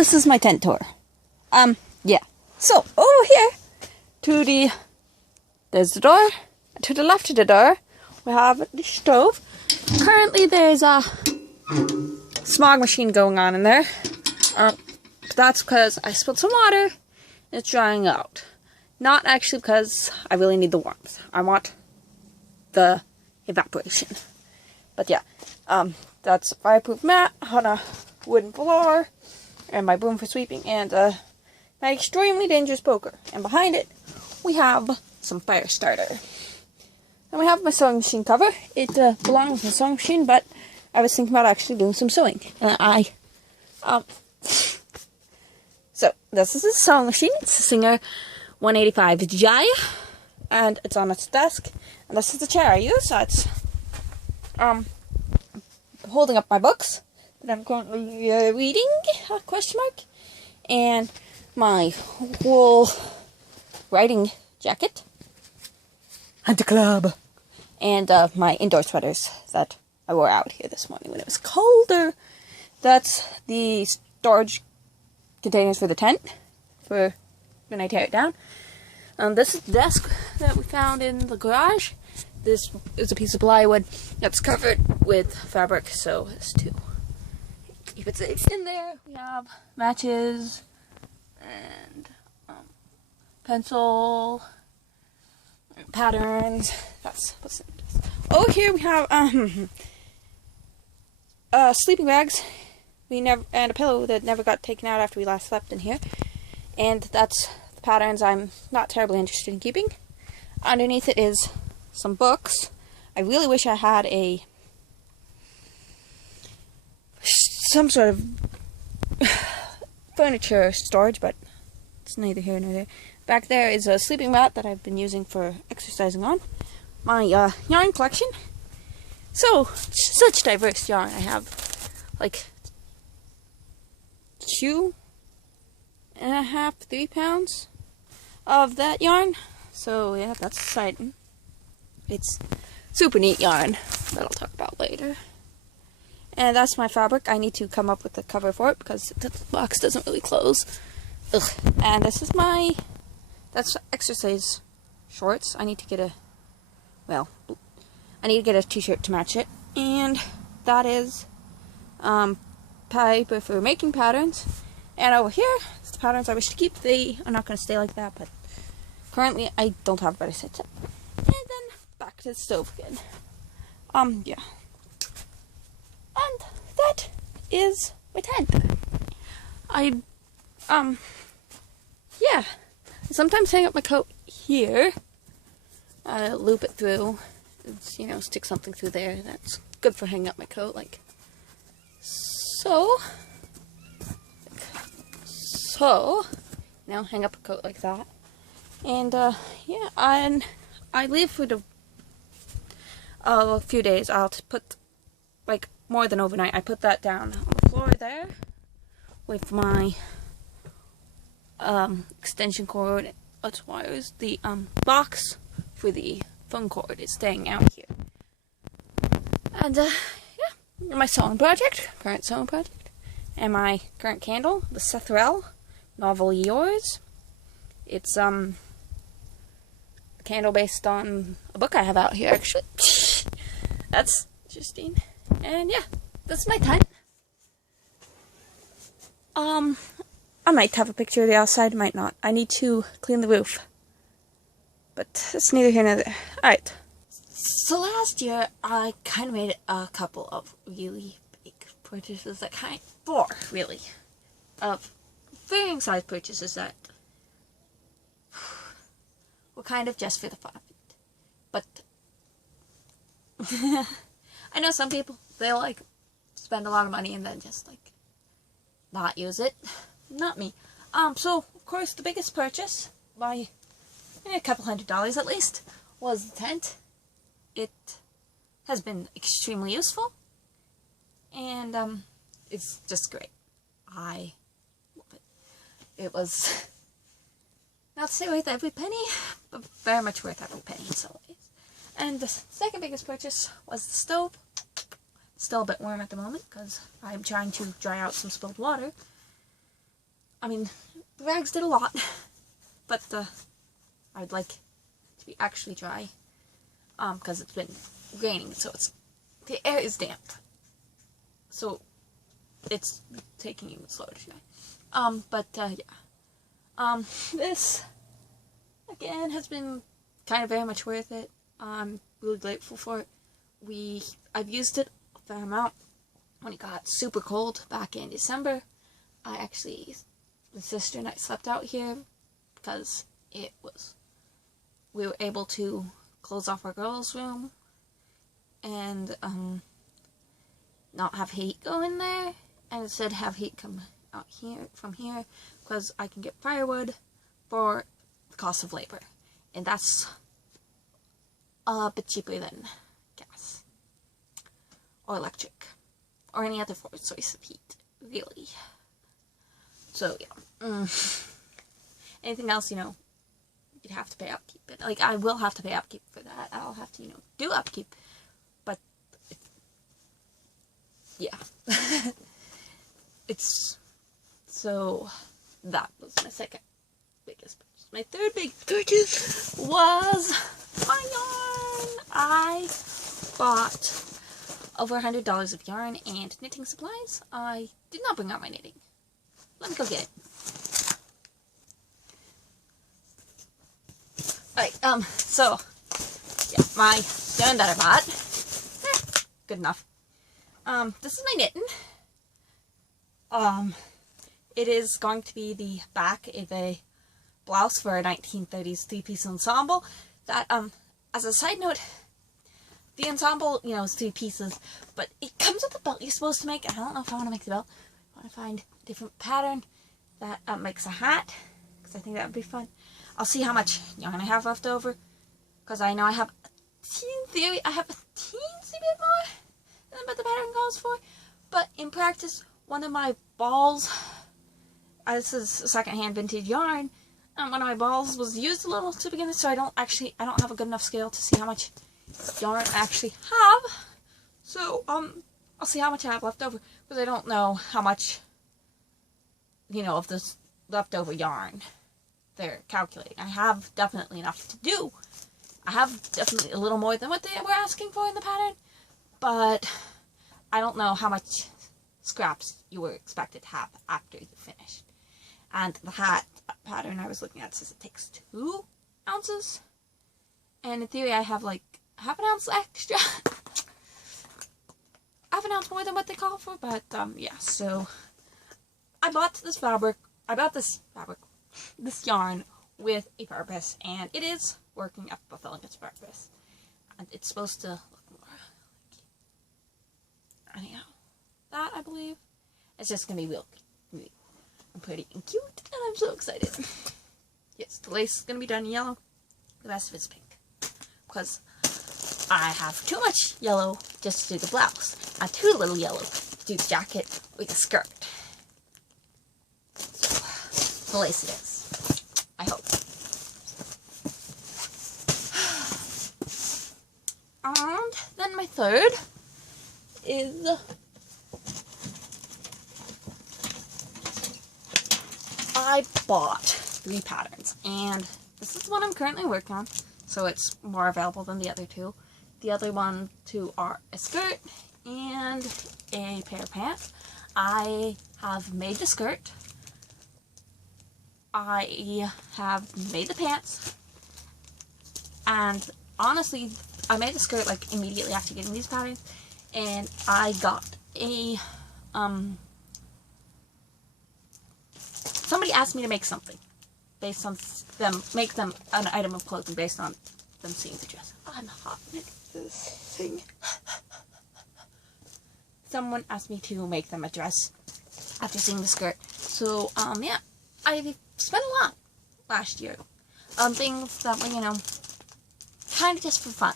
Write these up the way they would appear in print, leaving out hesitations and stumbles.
this is my tent tour. Yeah. So, over here, there's the door. To the left of the door, we have the stove. Currently, there's a smog machine going on in there. But that's because I spilled some water. It's drying out. Not actually because I really need the warmth. I want the evaporation. But yeah, that's a fireproof mat on a wooden floor, and my broom for sweeping, and my extremely dangerous poker. And behind it, we have some fire starter. And we have my sewing machine cover. It belongs in the sewing machine, but I was thinking about actually doing some sewing. So, this is a sewing machine. It's a Singer 185J, and it's on its desk. And this is the chair I use, so it's holding up my books that I'm currently reading, question mark, and my wool writing jacket, Hunter Club, and my indoor sweaters that I wore out here this morning when it was colder. That's the storage containers for the tent for when I tear it down. This is the desk that we found in the garage. This is a piece of plywood that's covered with fabric, so as to keep it safe. In there, we have matches and pencil patterns. That's what's in this. Over here, we have sleeping bags. And a pillow that never got taken out after we last slept in here. And that's the patterns I'm not terribly interested in keeping. Underneath it is some books. I really wish I had some sort of furniture storage, but it's neither here nor there. Back there is a sleeping mat that I've been using for exercising on. My yarn collection. So, such diverse yarn. I have like 2.5, 3 pounds of that yarn. So yeah, that's exciting. It's super neat yarn that I'll talk about later. And that's my fabric. I need to come up with a cover for it because the box doesn't really close. Ugh. And this is that's exercise shorts. I need to get a t-shirt to match it. And that is paper for making patterns. And over here, it's the patterns I wish to keep. They are not going to stay like that, but currently I don't have a better set. And then back to the stove again. Yeah. And that is my tent. Yeah. I sometimes hang up my coat here. Loop it through. It's, stick something through there. That's good for hanging up my coat, like so. Now hang up a coat like that. And, yeah, and I leave for a few days. I'll put, more than overnight. I put that down on the floor there with my, extension cord, wires. The, box for the phone cord is staying out here. And, yeah, my current sewing project, and my current candle, the Sethrel novel Yours. It's, a candle based on a book I have out here, actually. That's interesting. And yeah, that's my tent. I might have a picture of the outside, might not. I need to clean the roof. But it's neither here nor there. Alright. So last year, I kind of made a couple of really big purchases four, really, of varying size purchases that were kind of just for the fun of it. But I know some people, they spend a lot of money and then just not use it. Not me. So of course the biggest purchase by a couple $100 at least was the tent. It has been extremely useful, and it's just great. I love it. It was not to say worth every penny, but very much worth every penny in some ways. And the second biggest purchase was the stove. Still a bit warm at the moment because I'm trying to dry out some spilled water. I mean, the rags did a lot, but I would like to be actually dry, because it's been raining, so the air is damp, so it's taking even slower to dry. Yeah. This, again, has been kind of very much worth it. I'm really grateful for it. I've used it a fair amount when it got super cold back in December. My sister and I slept out here because we were able to close off our girls' room and not have heat go in there, and instead have heat come out from here, because I can get firewood for the cost of labor, and that's a bit cheaper than gas or electric or any other source of heat, really. So yeah, anything else, you'd have to pay upkeep. But like, I will have to pay upkeep for that. I'll have to, do upkeep. But yeah, so that was my second biggest purchase. My third big purchase was my yarn. I bought over $100 of yarn and knitting supplies. I did not bring out my knitting. Let me go get it. Alright, so, yeah, my yarn that I bought. Good enough. This is my knitting. It is going to be the back of a blouse for a 1930s three-piece ensemble. That, as a side note, the ensemble, is 3 pieces, but it comes with a belt you're supposed to make. I don't know if I want to make the belt. I want to find a different pattern that makes a hat, because I think that would be fun. I'll see how much yarn I have left over, because I know I have a teensy bit more than what the pattern calls for, but in practice, one of my balls, this is secondhand vintage yarn, one of my balls was used a little to begin with, so I don't have a good enough scale to see how much yarn I actually have. So, I'll see how much I have left over, because I don't know how much, of this leftover yarn they're calculating. I have definitely enough to do. I have definitely a little more than what they were asking for in the pattern, but I don't know how much scraps you were expected to have after you finished. And the hat pattern I was looking at says it takes 2 ounces, and in theory I have like half an ounce extra. Half an ounce more than what they call for, but yeah, so I bought this yarn with a purpose, and it is working at fulfilling its purpose. And it's supposed to look more like, anyhow, that I believe. It's just gonna be real pretty and cute, and I'm so excited. Yes, the lace is gonna be done in yellow, the rest of it's pink, because I have too much yellow just to do the blouse, and too little yellow to do the jacket with the skirt. So, the lace it is. I hope. And then my third is I bought 3 patterns, and this is what I'm currently working on, so it's more available than the other 2. The other 2 are a skirt and a pair of pants. I have made the skirt. I have made the pants. And honestly, I made the skirt like immediately after getting these patterns. And I got a, somebody asked me to make something based on make them an item of clothing based on them seeing the dress. I'm hot. This thing. Someone asked me to make them a dress after seeing the skirt. So, yeah, I spent a lot last year on things that were, kind of just for fun.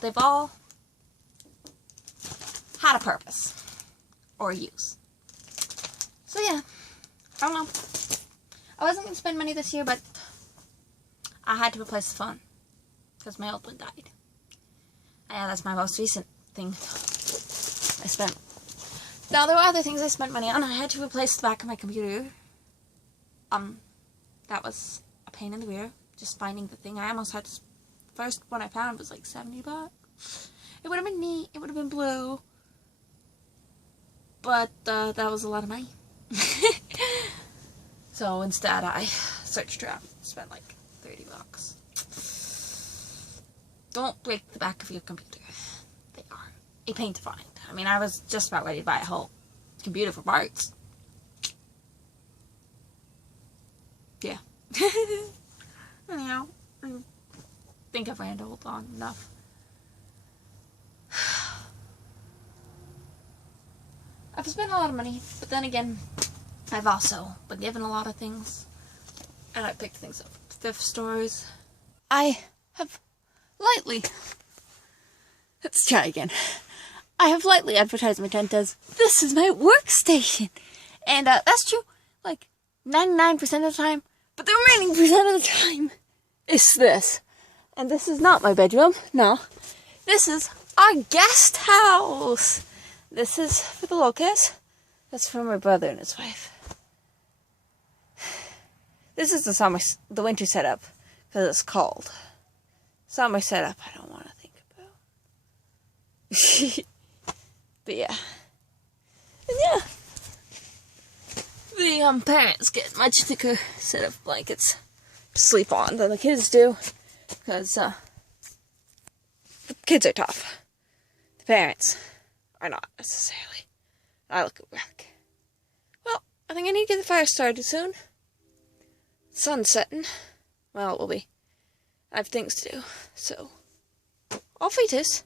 They've all had a purpose or a use. So, yeah, I don't know. I wasn't going to spend money this year, but I had to replace the phone because my old one died. Yeah, that's my most recent thing I spent. Now, there were other things I spent money on. I had to replace the back of my computer that was a pain in the rear, just finding the thing. I almost had to, first one I found was like $70. It would have been neat, it would have been blue, but that was a lot of money. So instead I searched around, spent like $30. Don't break the back of your computer. They are a pain to find. I mean, I was just about ready to buy a whole computer for parts. Yeah. Anyhow, I think I've rambled on enough. I've spent a lot of money, but then again, I've also been given a lot of things, and I picked things up from thrift stores. I have lightly, let's try again. I have lightly advertised my tent as, this is my workstation. And that's true, like 99% of the time, but the remaining percent of the time is this. And this is not my bedroom, no. This is our guest house. This is for the locust. That's for my brother and his wife. This is the winter setup, because it's cold. Summer setup I don't want to think about. But yeah. And yeah. The parents get much thicker set of blankets to sleep on than the kids do. Because the kids are tough. The parents are not necessarily. I look at work. Well, I think I need to get the fire started soon. The sun's setting. Well, it will be. I have things to do. So, auf Wiedersehen.